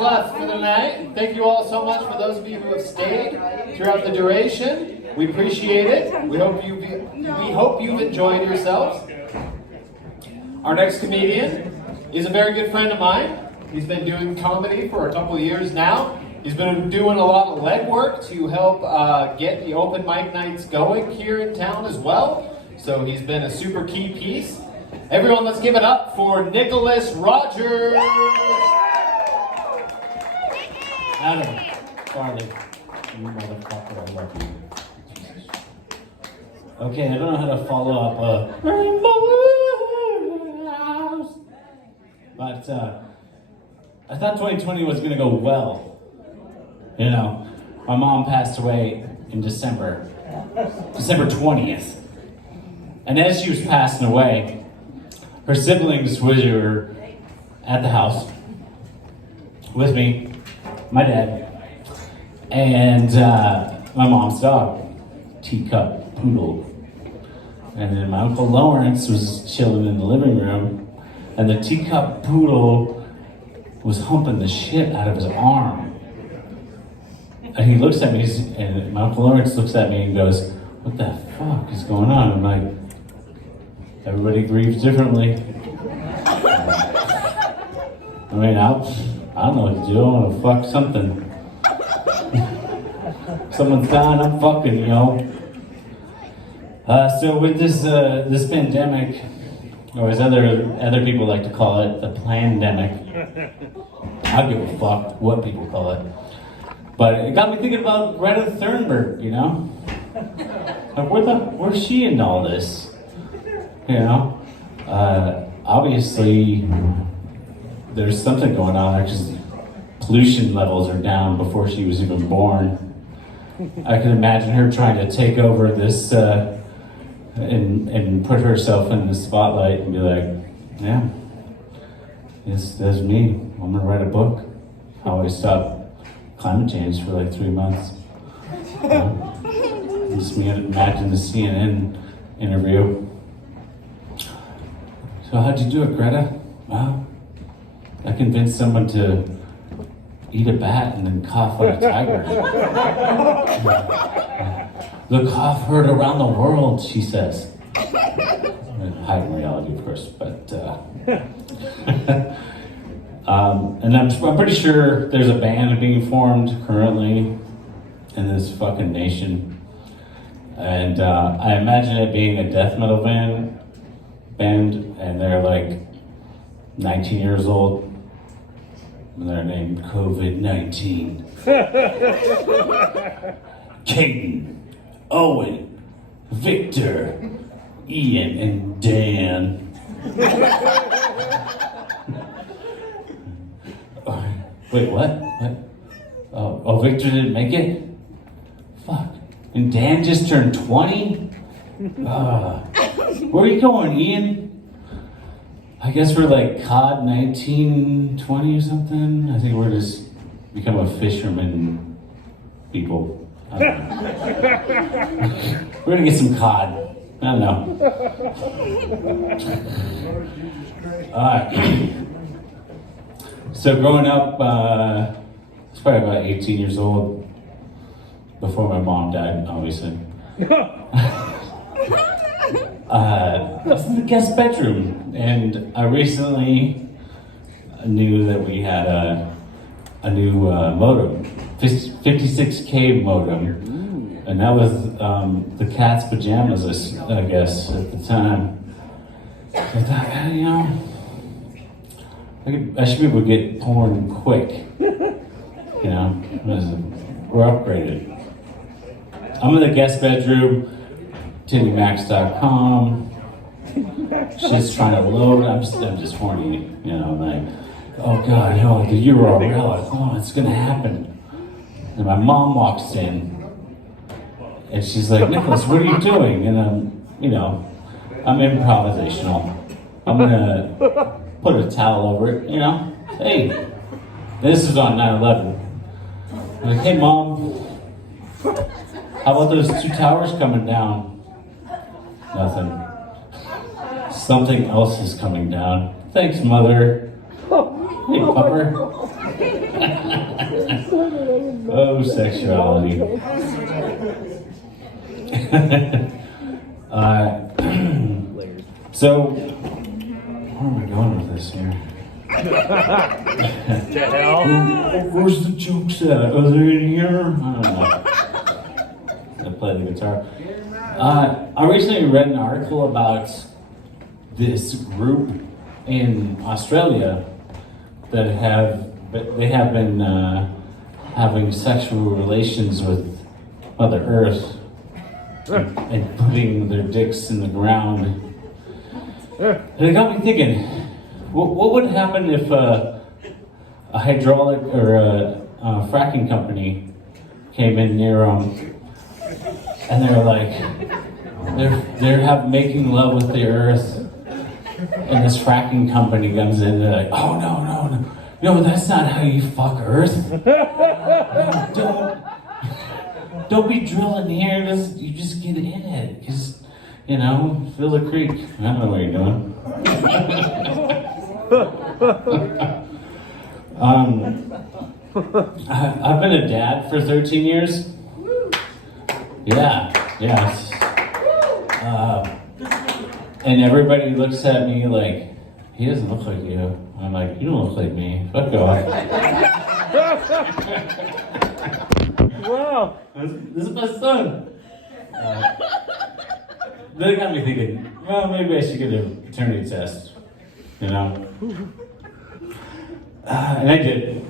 left for the night. Thank you all so much for those of you who have stayed throughout the duration. We appreciate it. We hope you've enjoyed yourselves. Our next comedian is a very good friend of mine. He's been doing comedy for a couple of years now. He's been doing a lot of legwork to help get the open mic nights going here in town as well. So he's been a super key piece. Everyone, let's give it up for Nicholas Rogers. Adam Farley, you motherfucker, I love you. Jesus. Okay, I don't know how to follow up but I thought 2020 was gonna go well. You know, my mom passed away in December 20th. And as she was passing away, her siblings were at the house with me, my dad, and my mom's dog, Teacup Poodle. And then my Uncle Lawrence was chilling in the living room, and the Teacup Poodle was humping the shit out of his arm. And he looks at me, and my Uncle Lawrence looks at me and goes, "What the fuck is going on?" I'm like, "Everybody grieves differently." I mean, I don't know what to do. I want to fuck something. Someone's dying, I'm fucking, you know. So with this pandemic, or as other people like to call it, the plandemic. I don't give a fuck what people call it. But it got me thinking about Greta Thunberg, you know? Like, where's she in all this? You know? Obviously, there's something going on there because pollution levels are down before she was even born. I can imagine her trying to take over this and put herself in the spotlight and be like, "Yeah, that's me. I'm gonna write a book. How I stopped climate change for like 3 months." Just me imagine the CNN interview. "So how'd you do it, Greta?" "Well, I convinced someone to eat a bat and then cough like a tiger." "The cough heard around the world," she says. Hiding reality, of course, but and I'm pretty sure there's a band being formed currently in this fucking nation, and I imagine it being a death metal band, and they're like 19 years old. And they're named COVID-19. Caden, Owen, Victor, Ian, and Dan. Wait, what? Oh, Victor didn't make it? Fuck. And Dan just turned 20? Where are you going, Ian? I guess we're like COD 1920 or something. I think we're just become a fisherman people. I don't know. We're gonna get some cod. I don't know. So growing up, I was probably about 18 years old before my mom died, obviously. I was in the guest bedroom, and I recently knew that we had a new modem, 56K modem, and that was the cat's pajamas, I guess, at the time. So I thought, you know, I should be able to get porn quick, you know, we're upgraded. I'm in the guest bedroom, TindyMax.com. Shit's trying to load. I'm just horny, you know, like, oh God, oh, the URL, oh, it's gonna happen. And my mom walks in, and she's like, "Nicholas, what are you doing?" And I'm improvisational. I'm gonna put a towel over it, you know. Hey, this is on 9/11. I'm like, "Hey, Mom, how about those 2 towers coming down?" Nothing. Something else is coming down. "Thanks, Mother." "Hey, Pupper." homosexuality. So, where am I going with this here? Where's the jokes at? Are they in here? I don't know. I play the guitar. I recently read an article about this group in Australia that they have been having sexual relations with Mother Earth and putting their dicks in the ground. And it got me thinking, what would happen if a hydraulic or a fracking company came in near them and they were like, they're making love with the earth, and this fracking company comes in and they're like, oh no, that's not how you fuck Earth. Don't be drilling here. You just get in it. Just, fill the creek. I don't know what you're doing. I've been a dad for 13 years. Yeah. And everybody looks at me like, he doesn't look like you. I'm like, you don't look like me. Fuck off. Wow. This is my son. Then it got me thinking, well, maybe I should get a paternity test. And I did.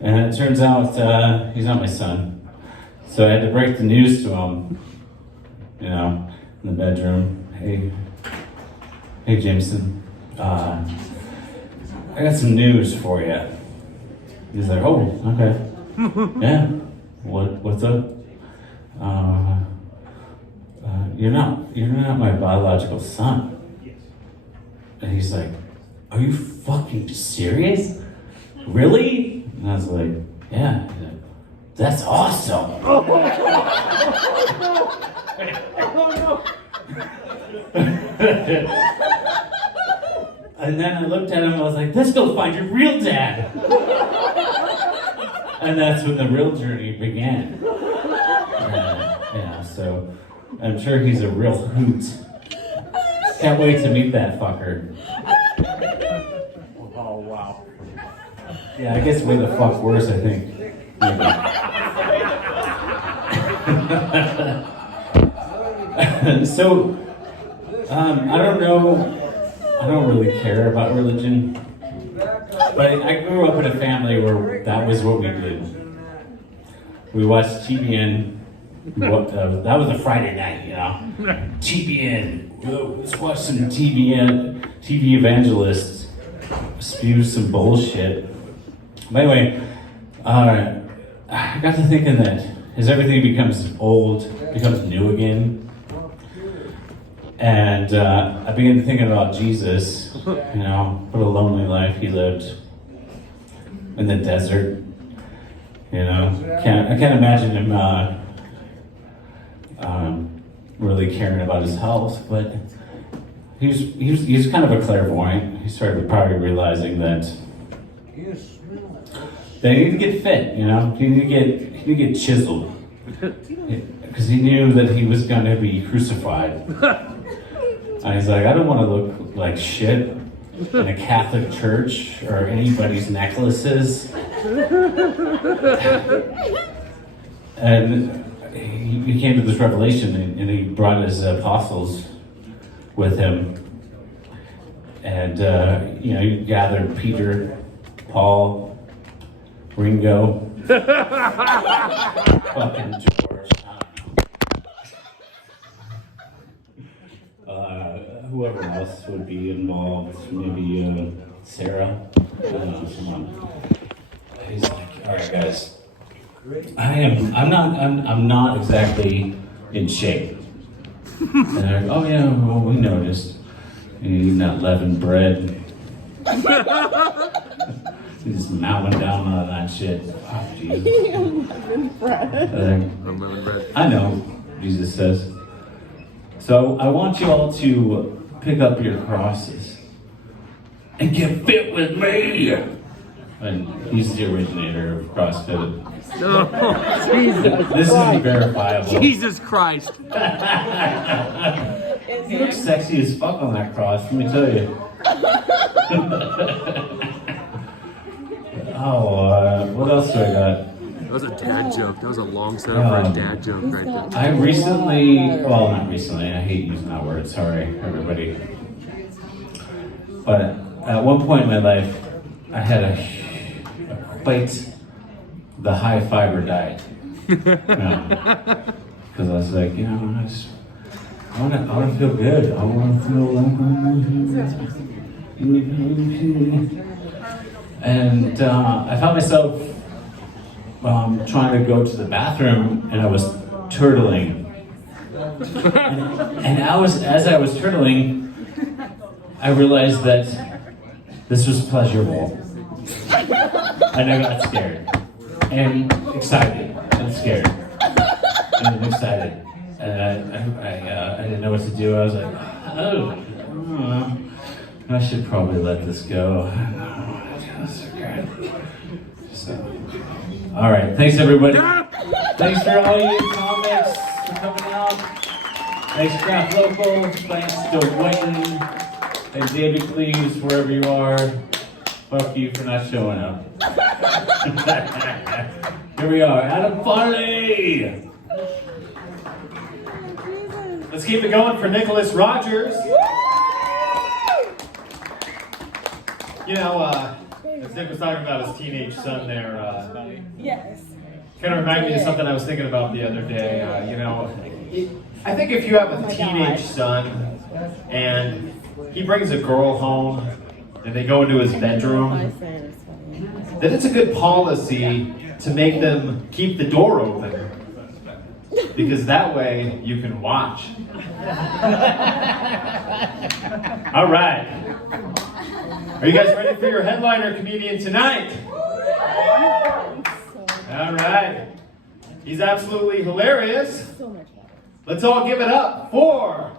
And it turns out he's not my son. So I had to break the news to him, in the bedroom. Hey Jameson, I got some news for you. He's like, oh, okay. Yeah, what's up? You're not my biological son. And he's like, are you fucking serious? Really? And I was like, yeah. He's like, that's awesome. Oh no. And then I looked at him and I was like, let's go find your real dad. And that's when the real journey began. So I'm sure he's a real hoot. Can't wait to meet that fucker. Oh, wow. Yeah, I guess way the fuck worse, I think. So, I don't know. I don't really care about religion. But I grew up in a family where that was what we did. We watched TBN. That was a Friday night, TBN. Let's watch some TBN. TV evangelists spew some bullshit. But anyway, I got to thinking that as everything becomes old, becomes new again. And I began thinking about Jesus, what a lonely life he lived in the desert. I can't imagine him really caring about his health, but he was kind of a clairvoyant. He started probably realizing that he needed to get fit, he needed to get chiseled, because he knew that he was going to be crucified. And he's like, I don't want to look like shit in a Catholic church or anybody's necklaces. And he came to this revelation, and he brought his apostles with him. And, he gathered Peter, Paul, Ringo, fucking George. Whoever else would be involved, maybe Sarah. Someone. He's like, all right, guys. I'm not exactly in shape. And they're like, oh yeah, well, we noticed. You're eating that leavened bread. You're just mowing down on that shit. Oh, Jesus. Leavened bread. I know, Jesus says. So I want you all to pick up your crosses and get fit with me. and he's the originator of CrossFit. Oh, Jesus. This is verifiable. Jesus Christ. He looks sexy as fuck on that cross, let me tell you. What else do I got? That was a dad joke. That was a long setup for a dad joke right there. I recently, well, not recently, I hate using that word, sorry, everybody. But at one point in my life, I had quite the high fiber diet. Because I was like, you know, I want to feel good. I want to feel like and I found myself trying to go to the bathroom, and I was turtling. and as I was turtling, I realized that this was pleasurable. And I got scared. And excited. And scared. And excited. And I didn't know what to do. I was like, I should probably let this go. So, all right, thanks everybody. Thanks for all you comics for coming out. Thanks Craft Local. Thanks to Wayne and David Cleaves, wherever you are. Fuck you for not showing up. Here we are, Adam Farley. Let's keep it going for Nicholas Rogers. You know, as Nick was talking about his teenage son there, Yes. kind of reminded me of something I was thinking about the other day. You know, I think if you have a teenage son and he brings a girl home and they go into his bedroom, then it's a good policy to make them keep the door open. Because that way you can watch. All right. Are you guys ready for your headliner comedian tonight? All right. He's absolutely hilarious. Let's all give it up for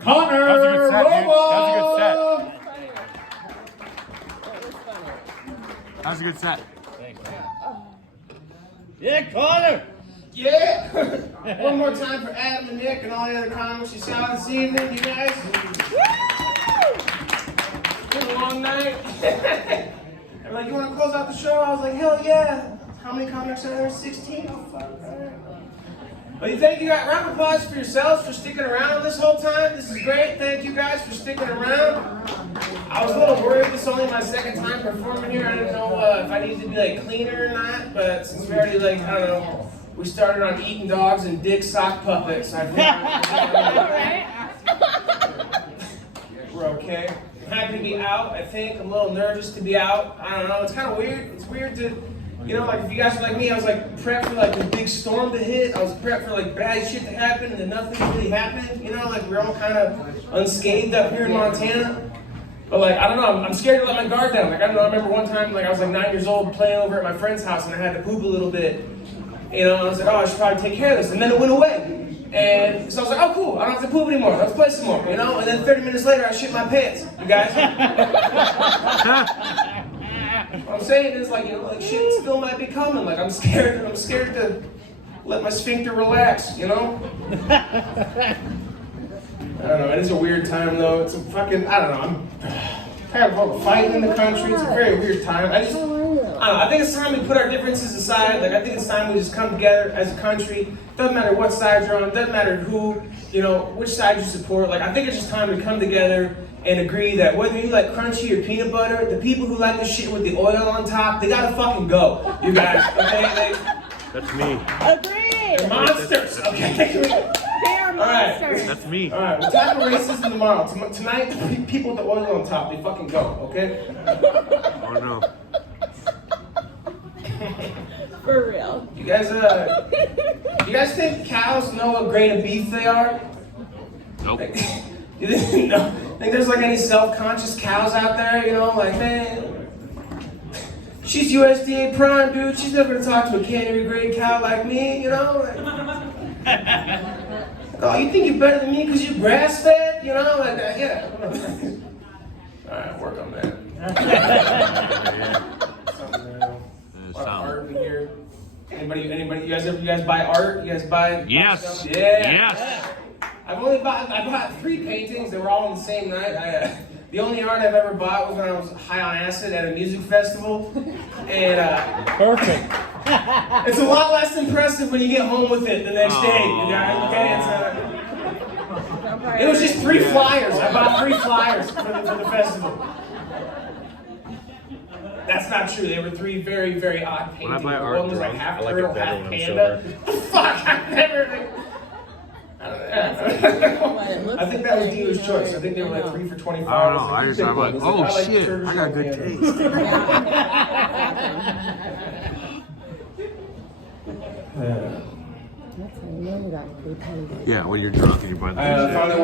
Connor That was a good set, dude. Robo. That was a good set. Yeah, Connor. Yeah! One more time for Adam and Nick and all the other comics you saw this evening, you guys. It's been a long night. They're like, you want to close out the show? I was like, hell yeah. How many comics are there? 16? Oh, fuck. All right. Well, thank you guys. Round of applause for yourselves for sticking around this whole time. This is great. Thank you guys for sticking around. I was a little worried. This is only my second time performing here. I didn't know if I needed to be like cleaner or not, but since we already like, I don't know, we started on eating dogs and dick sock puppets. I think we're okay. I'm happy to be out, I think. I'm a little nervous to be out. I don't know. It's kind of weird. It's weird to, you know, like if you guys are like me, I was like prepped for like a big storm to hit. I was prepped for like bad shit to happen and then nothing really happened. You know, like we're all kind of unscathed up here in Montana. But like, I don't know, I'm scared to let my guard down. Like, I don't know, I remember one time, like I was like 9 years old playing over at my friend's house and I had to poop a little bit. You know, I was like, oh, I should probably take care of this. And then it went away. And so I was like, oh, cool, I don't have to poop anymore. Let's play some more, you know? And then 30 minutes later, I shit my pants, you guys. What I'm saying is, like, you know, like, shit still might be coming. Like, I'm scared to let my sphincter relax, you know? I don't know, it is a weird time, though. It's a fucking, I don't know, I'm tired of all the fighting in the country. It's a very weird time. I don't know, I think it's time we put our differences aside. Like, I think it's time we just come together as a country. Doesn't matter what side you're on, doesn't matter who, you know, which side you support. Like, I think it's just time we come together and agree that whether you like crunchy or peanut butter, the people who like the shit with the oil on top, they gotta fucking go, you guys, okay? That's me. Agreed. They're monsters, okay? They are monsters. That's me. All right, we'll tackle racism tomorrow. Tonight, the people with the oil on top, they fucking go, okay? Oh no. For real. You guys think cows know what grade of beef they are? Nope. Like, you didn't know? Think there's like any self-conscious cows out there? You know, like, man, she's USDA prime, dude. She's never gonna talk to a cannery grade cow like me. You know? Like, oh, you think you're better than me because you're grass-fed? You know, like that? Yeah. All right, work on that. Anybody? You guys buy art? You guys buy? Yes. Stuff? Yeah. Yes. I bought 3 paintings. They were all on the same night. The only art I've ever bought was when I was high on acid at a music festival, and Perfect. it's a lot less impressive when you get home with it the next day. You guys, okay? It was just 3 flyers. I bought 3 flyers for the festival. That's not true. They were 3 very, very odd paintings. When I buy art One was like drunk, half I like it turtle, better half when I'm panda. Fuck! I never. I think that was dealer's choice. I think they were like 3 for $25. I don't know. Like, I you just pick I'm one. like, It's oh like shit, turtle I got good panda. taste. That's how you know you got good taste. Yeah, when you're drunk and you buy the I finally